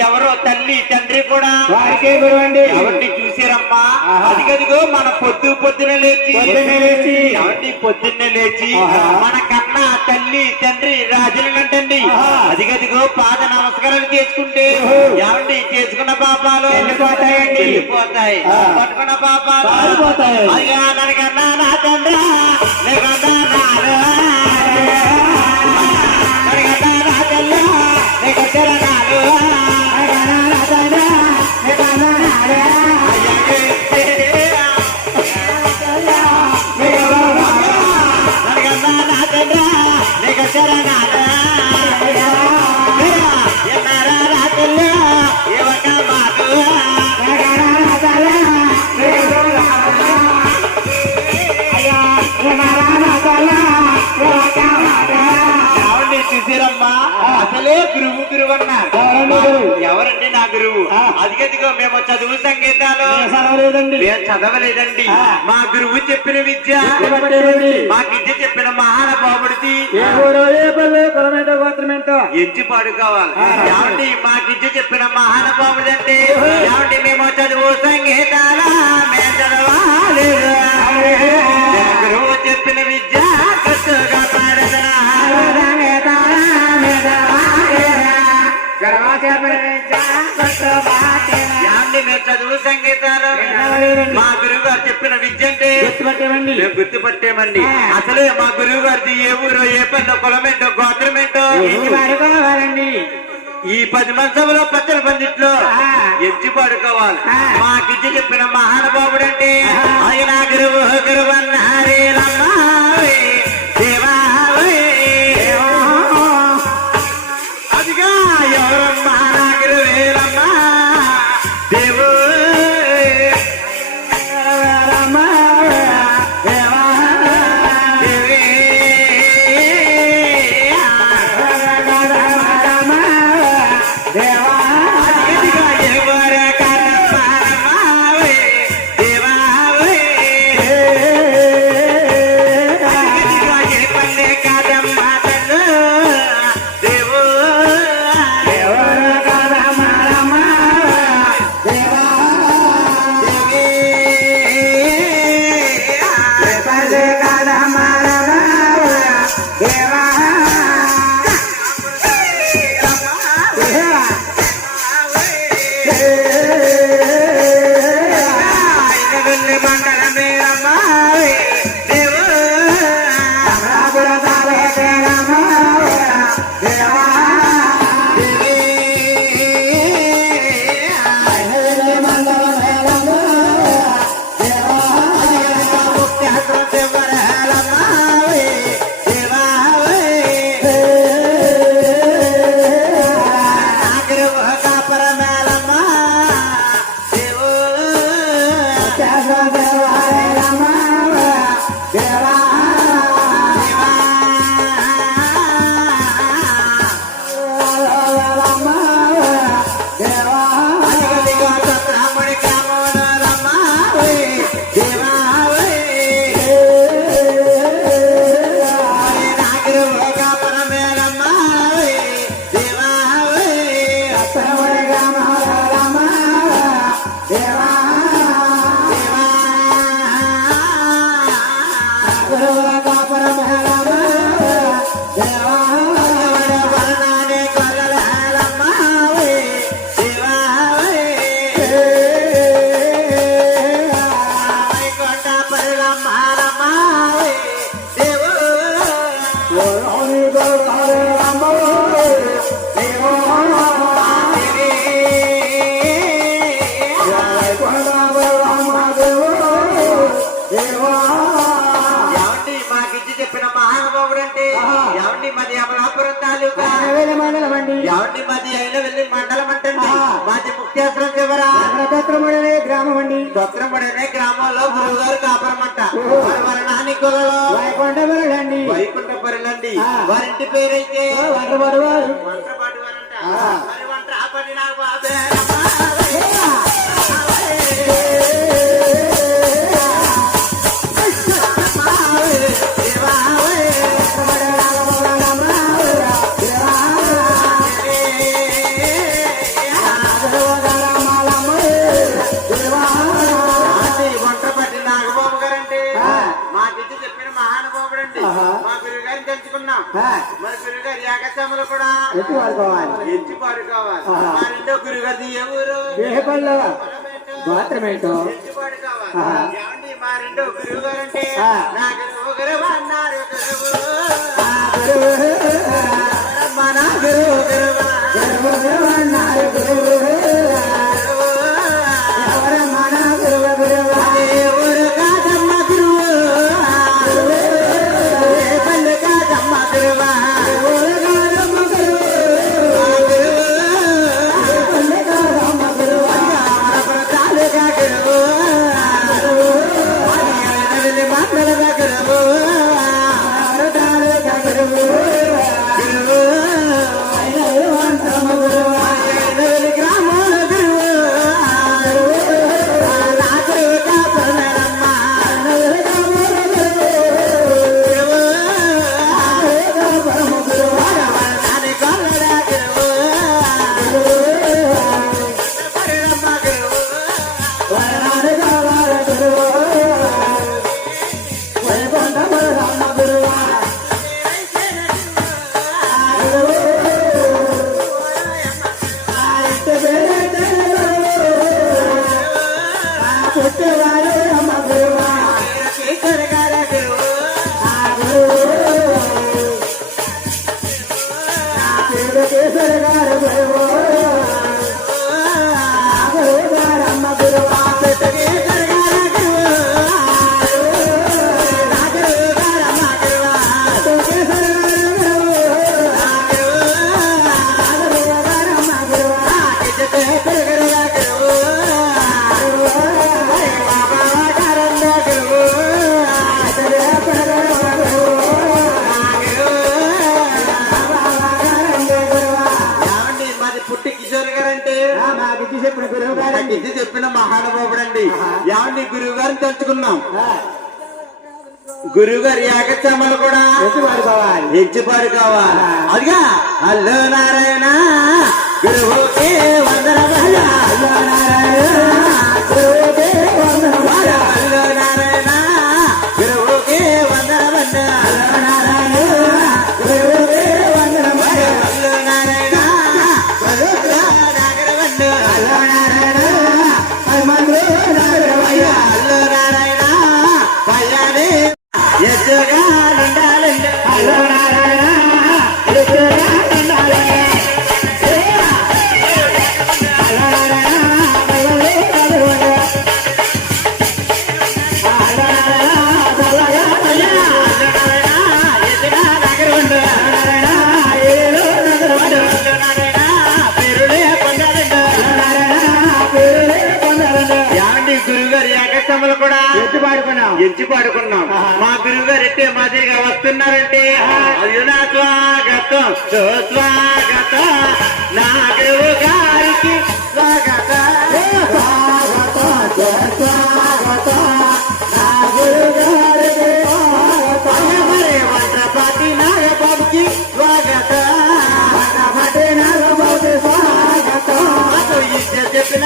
ఎవరో తల్లి తండ్రి కూడా వారికే గురువు అండి ఎవరిని చూసారమ్మా. అదిగదిగో మన పొద్దు పొద్దున లేచి లేచి. ఎవండి పొద్దున్నే లేచి. మన కన్నా తల్లి తండ్రి ఆహా. అదిగదిగో పాద నమస్కారాలు చేసుకుంటే. ఎవండి చేసుకున్న పాపాలు వెళ్ళిపోతాయండి. వెళ్ళిపోతాయి. పట్టుకున్న పాపాలు ననకన్నా నా తండ్రి నీకన్నా గురువు గురువు అన్నారు ఎవరండి నా గురువు. అదిగదిగో మేము చదువు సంగీతాలు మేము చదవలేదండి. మా గురువు చెప్పిన విద్య. మా విద్య చెప్పిన మహానుభావుడిది. పాడుకోవాలి ఆ. ఏమండి మా విద్య చెప్పిన మహానుభావుడు అంటే ఏమండి మేము చదువు సంగీతాల మేము చదవాలేదు? మా గురువు గారు చెప్పిన విద్య అంటే గుర్తుపట్టేమండి. అసలే మా గురువు గారిది ఏ ఊరో ఏ పన్నో కులమేంటో గోత్రమేంటో వాడుకోవాలండి ఈ పది మంచంలో పచ్చల పందిట్లో. ఎత్తి పడుకోవాలి. మా కిచ్చి చెప్పిన మహానుభావుడు అంటే ఆహా. ఆయన గురువు గురువు మాది అయిన వెళ్ళి మండలం. మాది చివరా గ్రామం అండి. దొత్రపడనే గ్రామంలో గురువు గారు కాపురమంట ఓహో. వారి నాని కులలో. వారింటి పేరైతే వంటపాడు వారు. వంటపాటి వారంట. వంట ఆపడి నాకు బాబే. తెలుసుకున్నాం మరి గురుగారు ఏకచమ్మలు కూడా ఎత్తి వాడుకోవాలి ఎంచి పాడుకోవాలి. ఆహా. మా రెండో గురుగారు ఏ ఊరు పాడుకోవాలి. ఏమండి మా రెండో గురువు గారు అంటే. గురువు గారు ఇది చెప్పిన మహానుభావుడు అండి ఏమండి గురువు గారిని తెలుసుకున్నాం గురువు గారు ఏకచమ్మలు కూడా ఎత్తి పడుకోవాలి హెచ్చిపాడు కావాలి. అదిగా హలో నారాయణ గురువుకే వందనమాల. ఎంచి పాడుకున్నాం. మా గురువు గారు ఎట్టే మాదిరిగా వస్తున్నారంటే. అయ్యునా స్వాగతం. సుస్వాగతం నా గురువు గారికి స్వాగతం. వంటపాటి నాగబాబుకి స్వాగతం. మాకు ఇచ్చే చెప్పిన